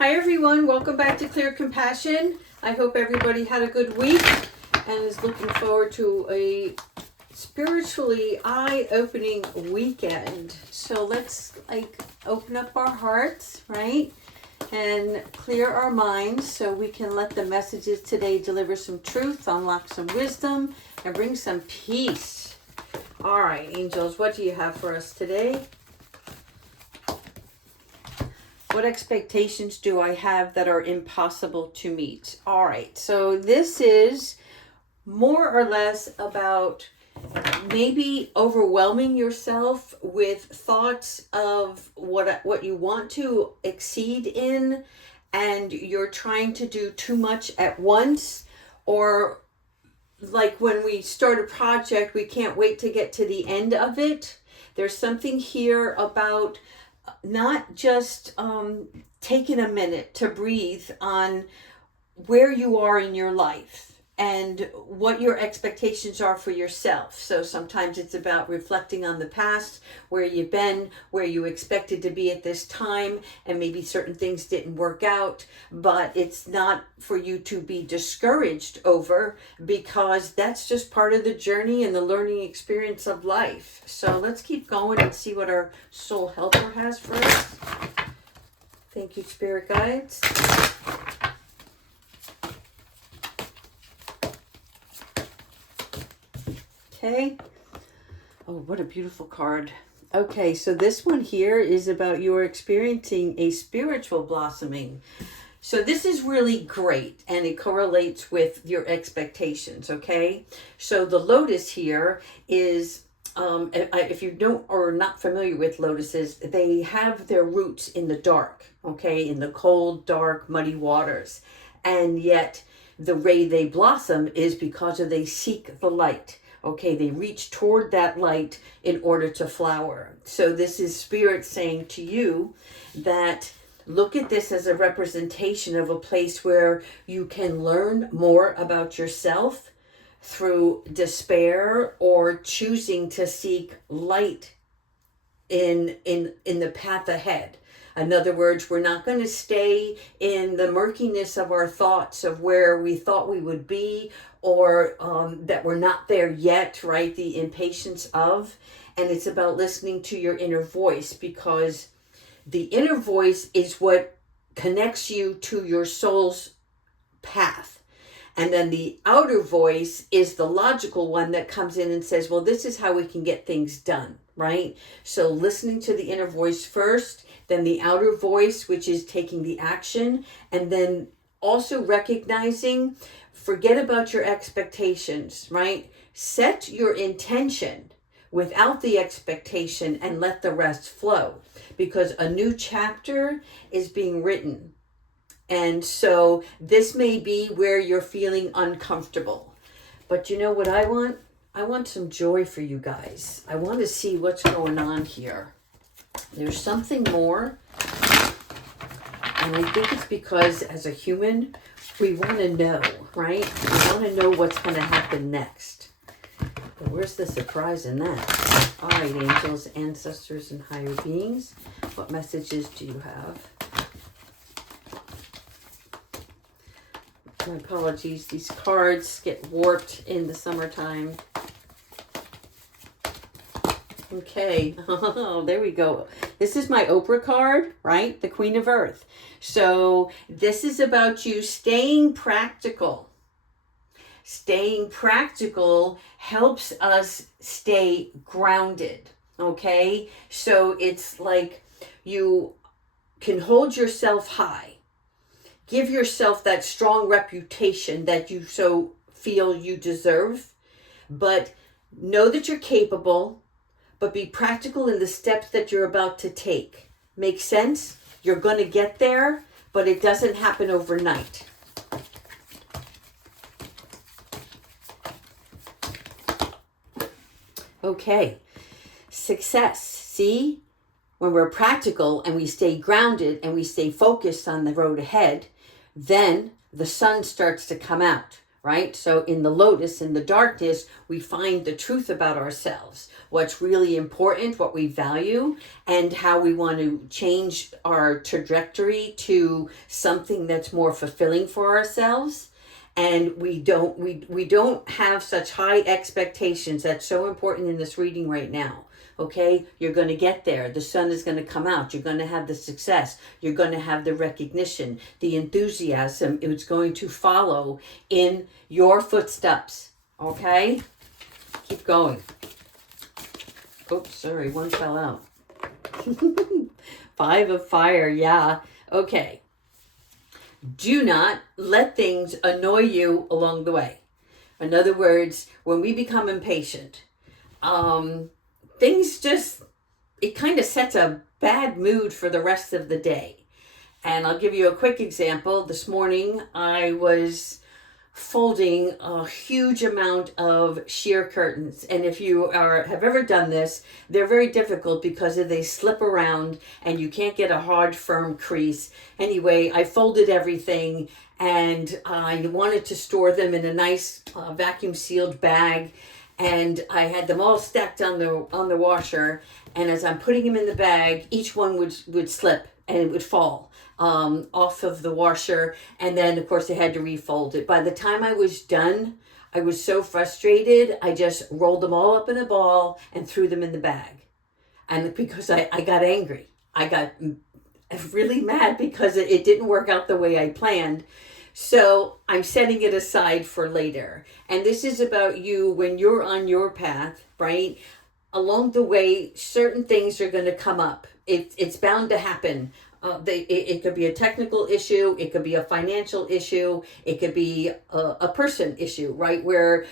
Hi everyone, welcome back to Clear Compassion. I hope everybody had a good week and is looking forward to a spiritually eye-opening weekend. So let's open up our hearts, right? And clear our minds so we can let the messages today deliver some truth, unlock some wisdom, and bring some peace. All right, angels, what do you have for us today? What expectations do I have that are impossible to meet? All right, so this is more or less about maybe overwhelming yourself with thoughts of what you want to exceed in, and you're trying to do too much at once, or like when we start a project, we can't wait to get to the end of it. There's something here about not just taking a minute to breathe on where you are in your life and what your expectations are for yourself. So sometimes it's about reflecting on the past, where you've been, where you expected to be at this time, and maybe certain things didn't work out, but it's not for you to be discouraged over, because that's just part of the journey and the learning experience of life. So let's keep going and see what our soul helper has for us. Thank you, spirit guides. Okay. Oh, what a beautiful card. Okay, so this one here is about you experiencing a spiritual blossoming. So this is really great, and it correlates with your expectations, okay? So the lotus here is, if you don't or are not familiar with lotuses, they have their roots in the dark, okay? In the cold, dark, muddy waters. And yet the way they blossom is because they seek the light. Okay, they reach toward that light in order to flower. So this is spirit saying to you that look at this as a representation of a place where you can learn more about yourself through despair or choosing to seek light in the path ahead. In other words, we're not going to stay in the murkiness of our thoughts of where we thought we would be, or that we're not there yet, right? The impatience of. And it's about listening to your inner voice, because the inner voice is what connects you to your soul's path. And then the outer voice is the logical one that comes in and says, well, this is how we can get things done, right? So listening to the inner voice first, then the outer voice, which is taking the action, and then also recognizing, forget about your expectations, right? Set your intention without the expectation and let the rest flow, because a new chapter is being written. And so this may be where you're feeling uncomfortable. But you know what I want? I want some joy for you guys. I want to see what's going on here. There's something more. And I think it's because as a human, we want to know, right? We want to know what's going to happen next. But where's the surprise in that? All right, angels, ancestors, and higher beings, what messages do you have? My apologies, these cards get warped in the summertime. Okay, oh, there we go. This is my Oprah card, right? The Queen of Earth. So this is about you staying practical. Staying practical helps us stay grounded, okay? So it's like you can hold yourself high. Give yourself that strong reputation that you so feel you deserve, but know that you're capable, but be practical in the steps that you're about to take. Make sense? You're going to get there, but it doesn't happen overnight. Okay, success. See, when we're practical and we stay grounded and we stay focused on the road ahead, then the sun starts to come out, right? So in the lotus, in the darkness, we find the truth about ourselves, what's really important, what we value, and how we want to change our trajectory to something that's more fulfilling for ourselves. And we don't have such high expectations. That's so important in this reading right now. Okay, you're going to get there. The sun is going to come out. You're going to have the success. You're going to have the recognition, the enthusiasm. It's going to follow in your footsteps. Okay, keep going. Oops, sorry, one fell out. 5 of fire, yeah. Okay. Do not let things annoy you along the way. In other words, when we become impatient, things just, it kind of sets a bad mood for the rest of the day. And I'll give you a quick example. This morning, I was folding a huge amount of sheer curtains. And if you have ever done this, they're very difficult because they slip around and you can't get a hard, firm crease. Anyway, I folded everything and I wanted to store them in a nice vacuum sealed bag. And I had them all stacked on the washer. And as I'm putting them in the bag, each one would slip and it would fall off of the washer. And then, of course, I had to refold it. By the time I was done, I was so frustrated, I just rolled them all up in a ball and threw them in the bag. And because I got angry. I got really mad because it didn't work out the way I planned. So I'm setting it aside for later. And this is about you when you're on your path, right? Along the way, certain things are going to come up. It's bound to happen. It could be a technical issue. It could be a financial issue. It could be a person issue, right? Where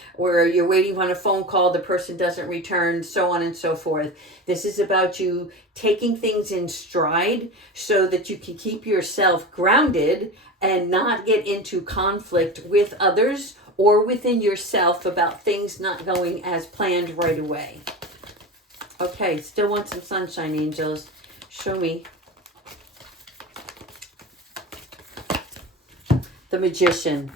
you're waiting on a phone call, the person doesn't return, so on and so forth. This is about you taking things in stride so that you can keep yourself grounded and not get into conflict with others or within yourself about things not going as planned right away. Okay, still want some sunshine, angels. Show me. The Magician.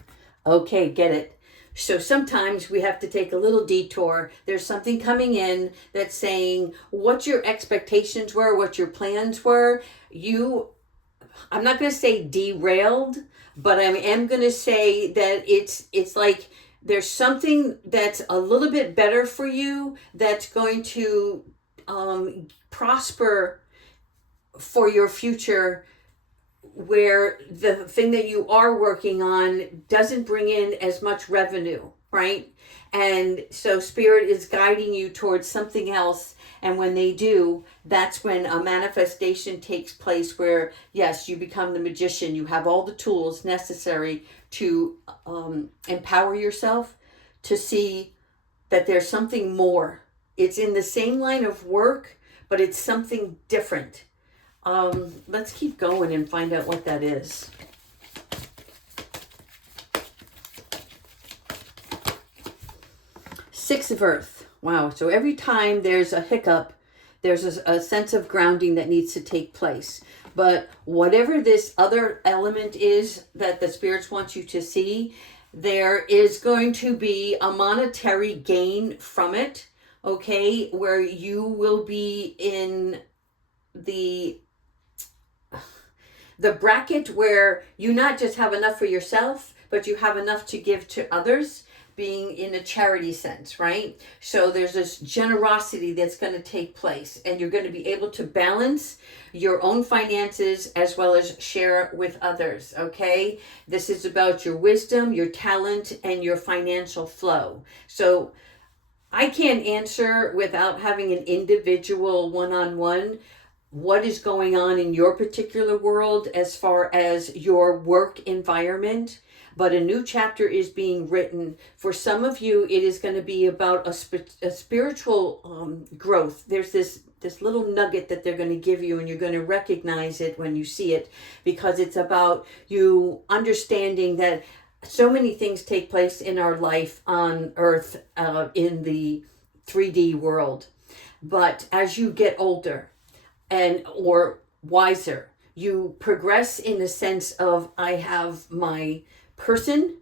Okay, get it. So sometimes we have to take a little detour. There's something coming in that's saying what your expectations were, what your plans were. I'm not going to say derailed, but I am going to say that it's like there's something that's a little bit better for you that's going to prosper for your future, where the thing that you are working on doesn't bring in as much revenue, right? And so Spirit is guiding you towards something else. And when they do, that's when a manifestation takes place where, yes, you become the magician. You have all the tools necessary to empower yourself to see that there's something more. It's in the same line of work, but it's something different. Let's keep going and find out what that is. Six of Earth. Wow. So every time there's a hiccup, there's a sense of grounding that needs to take place. But whatever this other element is that the spirits want you to see, there is going to be a monetary gain from it. Okay. Where you will be in the bracket where you not just have enough for yourself, but you have enough to give to others, being in a charity sense, right? So there's this generosity that's going to take place, and you're going to be able to balance your own finances as well as share with others, okay? This is about your wisdom, your talent, and your financial flow. So I can't answer without having an individual one-on-one what is going on in your particular world as far as your work environment. But a new chapter is being written. For some of you, it is going to be about a spiritual growth. There's this little nugget that they're going to give you, and you're going to recognize it when you see it, because it's about you understanding that so many things take place in our life on Earth, in the 3D world. But as you get older, or wiser, you progress in the sense of, I have my person,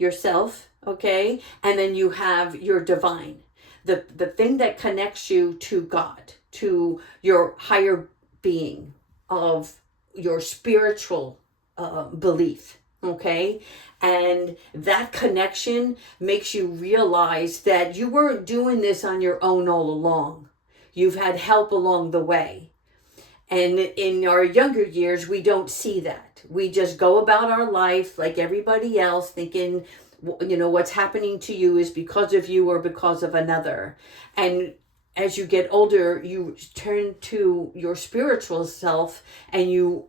yourself, okay? And then you have your divine, the thing that connects you to God, to your higher being of your spiritual belief, okay? And that connection makes you realize that you weren't doing this on your own all along. You've had help along the way. And in our younger years, we don't see that. We just go about our life like everybody else, thinking, you know, what's happening to you is because of you or because of another. And as you get older, you turn to your spiritual self and you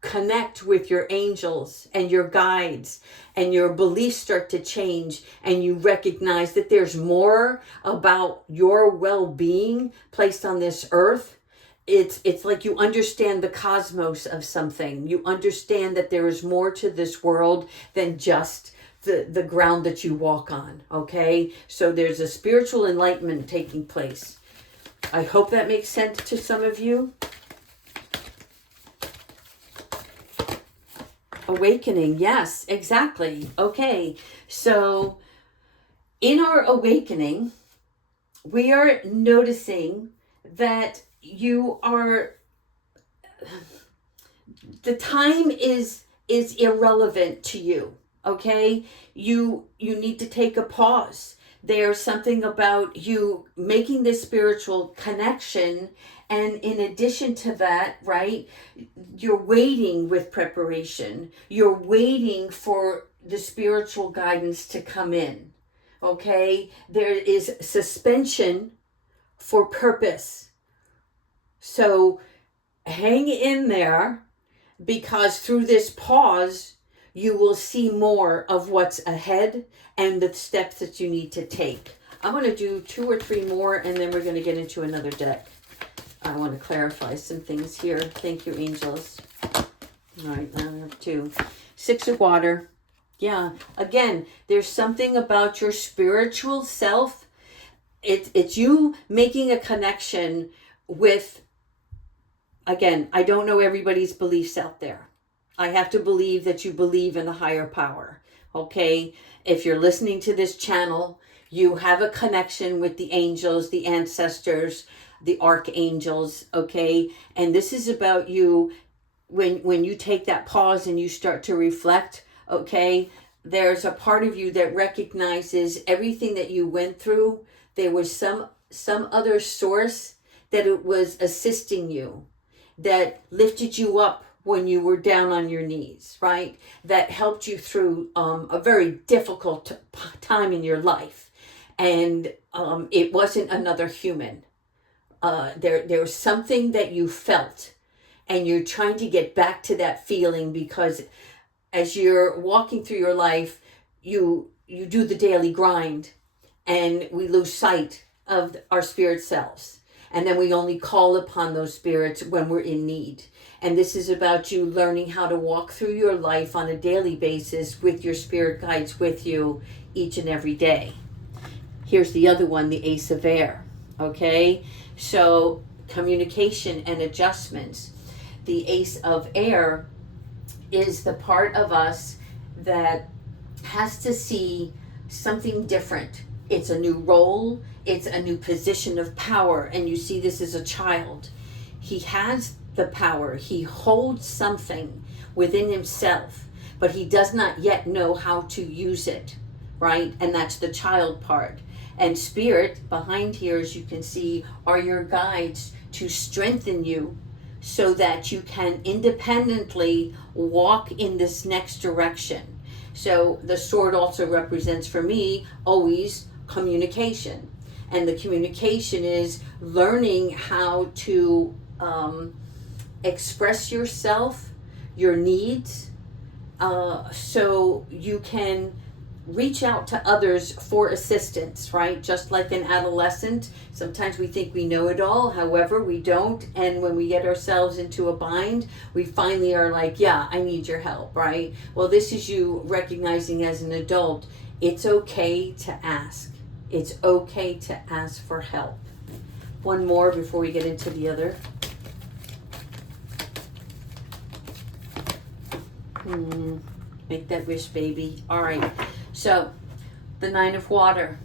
connect with your angels and your guides, and your beliefs start to change, and you recognize that there's more about your well-being placed on this earth. It's like you understand the cosmos of something. You understand that there is more to this world than just the ground that you walk on, okay? So there's a spiritual enlightenment taking place. I hope that makes sense to some of you. Awakening, yes, exactly. Okay, so in our awakening, we are noticing that the time is irrelevant to you, okay? You need to take a pause. There's something about you making this spiritual connection, and in addition to that, right, you're waiting with preparation. You're waiting for the spiritual guidance to come in, okay? There is suspension for purpose. So hang in there, because through this pause, you will see more of what's ahead and the steps that you need to take. I'm going to do 2 or 3 more, and then we're going to get into another deck. I want to clarify some things here. Thank you, angels. All right, now I have 2. 6 of water. Yeah, again, there's something about your spiritual self. It's you making a connection with, again, I don't know everybody's beliefs out there. I have to believe that you believe in a higher power, okay? If you're listening to this channel, you have a connection with the angels, the ancestors, the archangels, okay? And this is about you, when you take that pause and you start to reflect, okay? There's a part of you that recognizes everything that you went through. There was some other source that it was assisting you, that lifted you up when you were down on your knees, right? That helped you through a very difficult time in your life. And it wasn't another human. There was something that you felt, and you're trying to get back to that feeling, because as you're walking through your life, you do the daily grind, and we lose sight of our spirit selves. And then we only call upon those spirits when we're in need. And this is about you learning how to walk through your life on a daily basis with your spirit guides with you each and every day. Here's the other one, the Ace of Air. Okay, so communication and adjustments. The Ace of Air is the part of us that has to see something different. It's a new role, it's a new position of power, and you see this as a child. He has the power, he holds something within himself, but he does not yet know how to use it, right? And that's the child part. And spirit behind here, as you can see, are your guides to strengthen you so that you can independently walk in this next direction. So the sword also represents for me always communication. And the communication is learning how to express yourself, your needs, so you can reach out to others for assistance, right? Just like an adolescent, sometimes we think we know it all, however, we don't. And when we get ourselves into a bind, we finally are like, yeah, I need your help, right? Well, this is you recognizing as an adult, it's okay to ask. It's okay to ask for help. One more before we get into the other. Make that wish, baby. All right. So, the Nine of Water.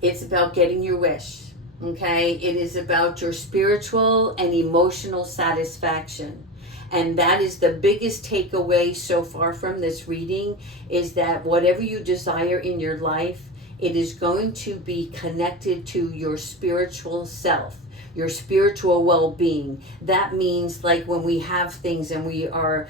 It's about getting your wish. Okay? It is about your spiritual and emotional satisfaction. And that is the biggest takeaway so far from this reading, is that whatever you desire in your life, it is going to be connected to your spiritual self, your spiritual well-being. That means, like, when we have things and we are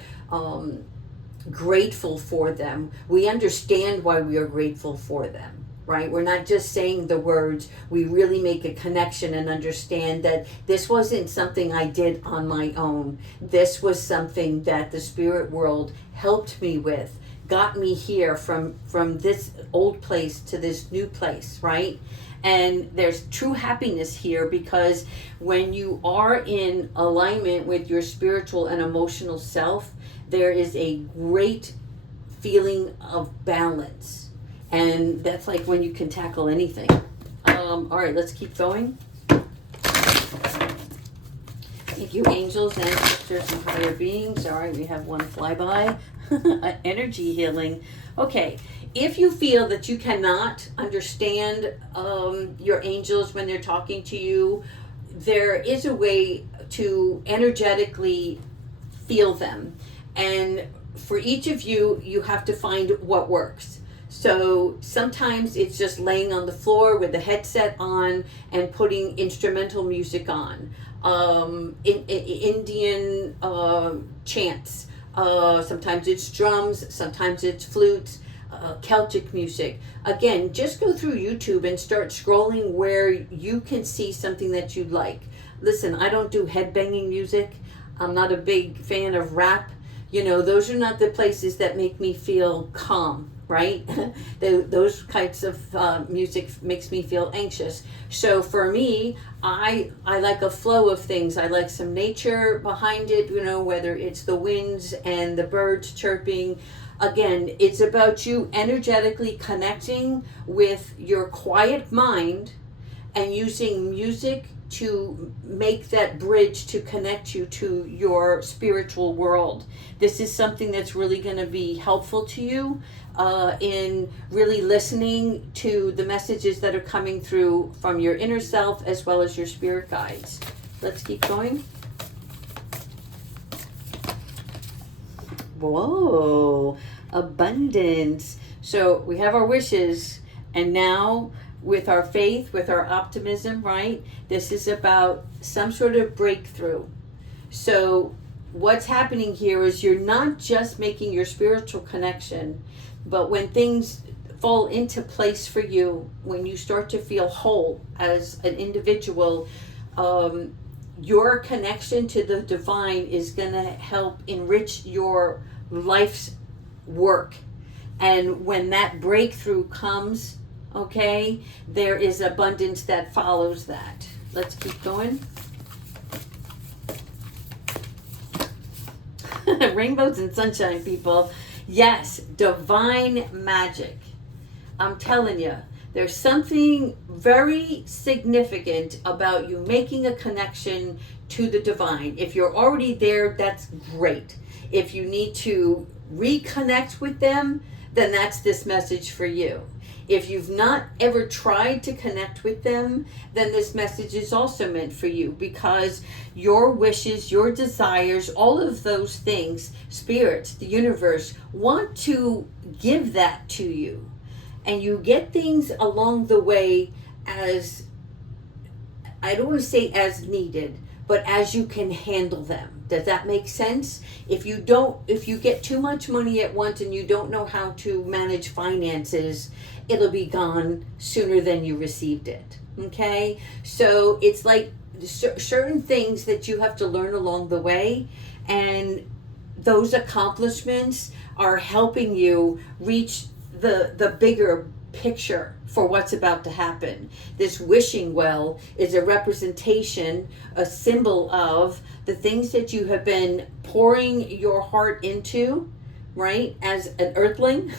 grateful for them, we understand why we are grateful for them. Right? We're not just saying the words. We really make a connection and understand that this wasn't something I did on my own. This was something that the spirit world helped me with, got me here from this old place to this new place, right? And there's true happiness here, because when you are in alignment with your spiritual and emotional self, there is a great feeling of balance. And that's like when you can tackle anything. All right, let's keep going. Thank you, angels, ancestors, and higher beings. All right, we have one flyby. Energy healing. Okay, if you feel that you cannot understand your angels when they're talking to you, there is a way to energetically feel them. And for each of you, you have to find what works. So sometimes it's just laying on the floor with the headset on and putting instrumental music on. Indian chants. Sometimes it's drums, sometimes it's flutes, Celtic music. Again, just go through YouTube and start scrolling where you can see something that you like. Listen, I don't do headbanging music. I'm not a big fan of rap. You know, those are not the places that make me feel calm. Right? Those kinds of music makes me feel anxious. So for me, I like a flow of things. I like some nature behind it, you know, whether it's the winds and the birds chirping. Again, it's about you energetically connecting with your quiet mind and using music to make that bridge to connect you to your spiritual world. This is something that's really going to be helpful to you in really listening to the messages that are coming through from your inner self as well as your spirit guides. Let's keep going. Whoa, abundance. So we have our wishes, and now with our faith, with our optimism, right? This is about some sort of breakthrough. So what's happening here is you're not just making your spiritual connection, but when things fall into place for you, when you start to feel whole as an individual, your connection to the divine is going to help enrich your life's work. And when that breakthrough comes, okay, there is abundance that follows that. Let's keep going. Rainbows and sunshine, people. Yes, divine magic. I'm telling you, there's something very significant about you making a connection to the divine. If you're already there, that's great. If you need to reconnect with them, then that's this message for you. If you've not ever tried to connect with them, then this message is also meant for you, because your wishes, your desires, all of those things, spirits, the universe, want to give that to you. And you get things along the way as, I don't want to say as needed, but as you can handle them. Does that make sense? If you get too much money at once and you don't know how to manage finances, it'll be gone sooner than you received it. Okay? So it's like certain things that you have to learn along the way, and those accomplishments are helping you reach the bigger picture for what's about to happen. This wishing well is a representation, a symbol of the things that you have been pouring your heart into, right, as an earthling.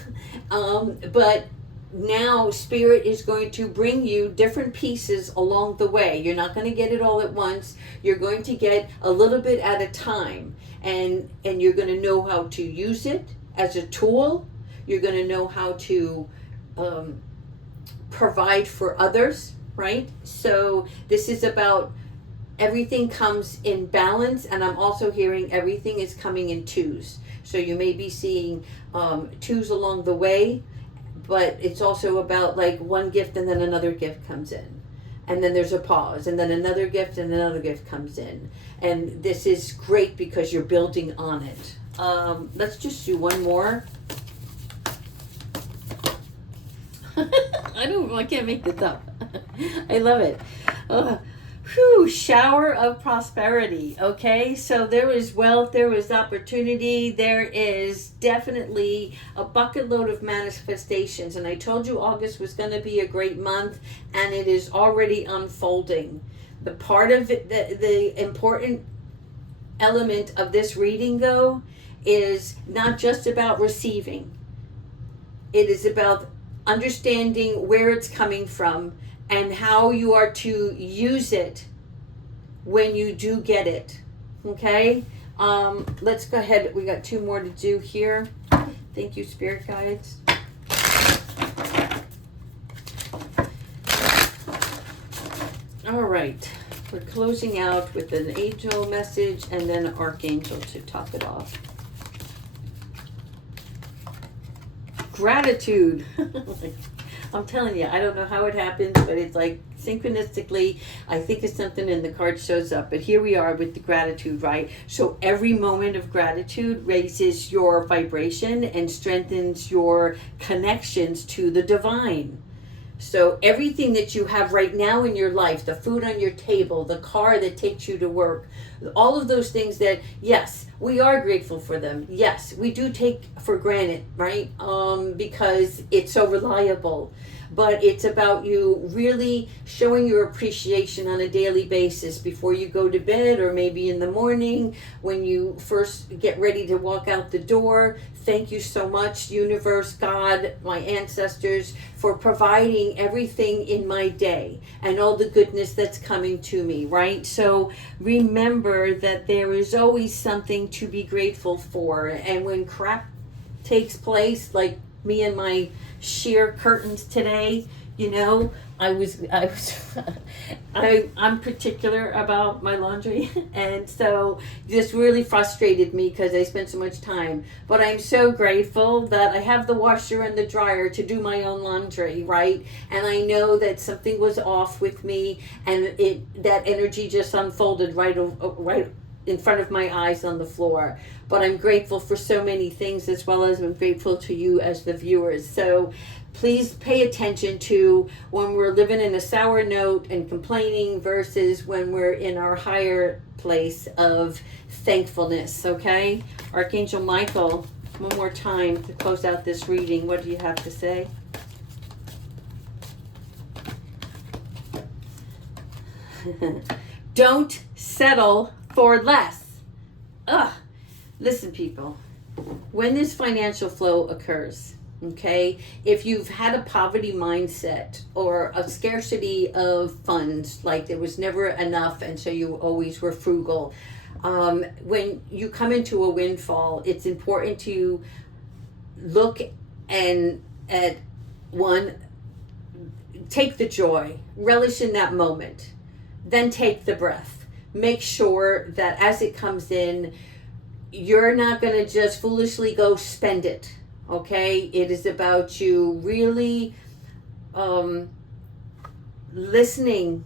But now Spirit is going to bring you different pieces along the way. You're not going to get it all at once. You're going to get a little bit at a time, and you're going to know how to use it as a tool You're going to know how to provide for others, right? So this is about everything comes in balance, and I'm also hearing everything is coming in twos. So you may be seeing twos along the way, but it's also about like one gift and then another gift comes in. And then there's a pause, and then another gift and another gift comes in. And this is great because you're building on it. Let's just do one more. I can't make this up. I love it. Shower of prosperity. Okay, so there is wealth, there is opportunity, there is definitely a bucket load of manifestations. And I told you August was going to be a great month, and it is already unfolding. The part of it, the important element of this reading, though, is not just about receiving. It is about understanding where it's coming from and how you are to use it when you do get it. Okay? Let's go ahead. We got two more to do here. Thank you, Spirit Guides. All right. We're closing out with an angel message and then an archangel to top it off. Gratitude. I'm telling you, I don't know how it happens, but it's like synchronistically, I think it's something and the card shows up. But here we are with the gratitude, right? So every moment of gratitude raises your vibration and strengthens your connections to the divine. So everything that you have right now in your life, the food on your table, the car that takes you to work, all of those things that, yes, we are grateful for them. Yes, we do take for granted, right? Because it's so reliable. But it's about you really showing your appreciation on a daily basis before you go to bed, or maybe in the morning when you first get ready to walk out the door. Thank you so much, universe, God, my ancestors, for providing everything in my day and all the goodness that's coming to me, right? So remember that there is always something to be grateful for. And when crap takes place, like me and my sheer curtains today, you know, I'm particular about my laundry, and so this really frustrated me because I spent so much time. But I'm so grateful that I have the washer and the dryer to do my own laundry, right? And I know that something was off with me, and that energy just unfolded right in front of my eyes on the floor. But I'm grateful for so many things, as well as I'm grateful to you as the viewers. So please pay attention to when we're living in a sour note and complaining versus when we're in our higher place of thankfulness, okay? Archangel Michael, one more time to close out this reading. What do you have to say? Don't settle for less. Listen, people, when this financial flow occurs, okay, if you've had a poverty mindset or a scarcity of funds, like there was never enough and so you always were frugal, when you come into a windfall, it's important to look at one, take the joy, relish in that moment, then take the breath. Make sure that as it comes in, you're not going to just foolishly go spend it, okay? It is about you really listening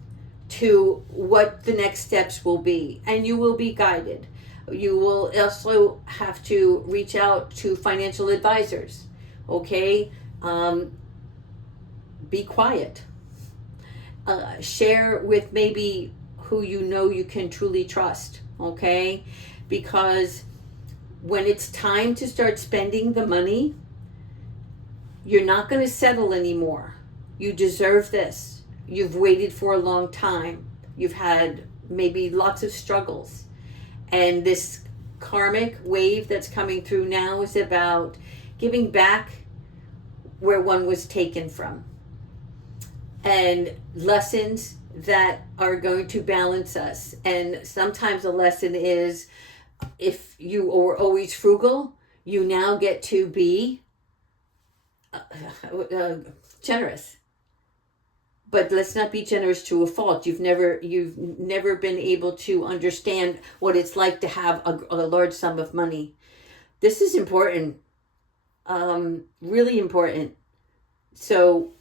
to what the next steps will be, and you will be guided. You will also have to reach out to financial advisors, okay? Be quiet. Share with maybe who you know you can truly trust, okay? Because when it's time to start spending the money, you're not going to settle anymore. You deserve this. You've waited for a long time. You've had maybe lots of struggles. And this karmic wave that's coming through now is about giving back where one was taken from. And lessons that are going to balance us. And sometimes a lesson is, if you were always frugal, you now get to be generous. But let's not be generous to a fault. You've never been able to understand what it's like to have a large sum of money. This is important, really important. So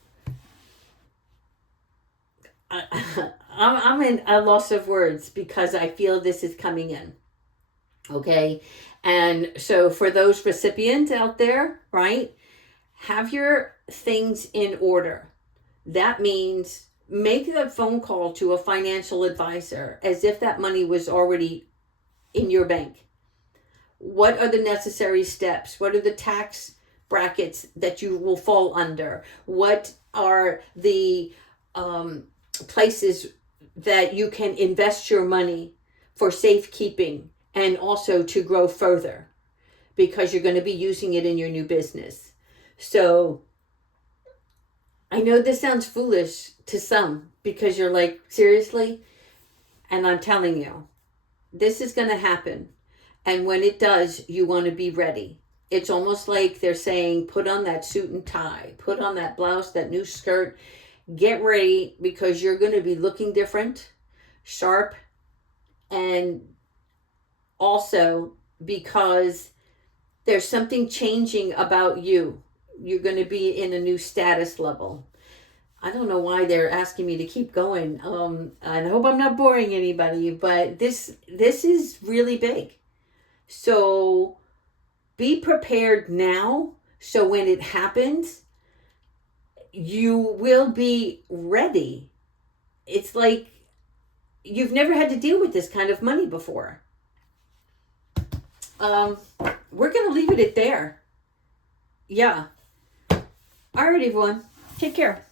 I'm in a loss of words because I feel this is coming in. Okay. And so for those recipients out there, right, have your things in order. That means make a phone call to a financial advisor as if that money was already in your bank. What are the necessary steps? What are the tax brackets that you will fall under? What are the places that you can invest your money for safekeeping and also to grow further, because you're going to be using it in your new business? So I know this sounds foolish to some because you're like, seriously? And I'm telling you, this is going to happen. And when it does, you want to be ready. It's almost like they're saying, put on that suit and tie, put on that blouse, that new skirt, get ready, because you're going to be looking different, sharp, and also because there's something changing about you. You're going to be in a new status level. I don't know why they're asking me to keep going. I hope I'm not boring anybody, but this is really big. So be prepared now, so when it happens, you will be ready. It's like you've never had to deal with this kind of money before. We're going to leave it at there. Yeah. All right, everyone. Take care.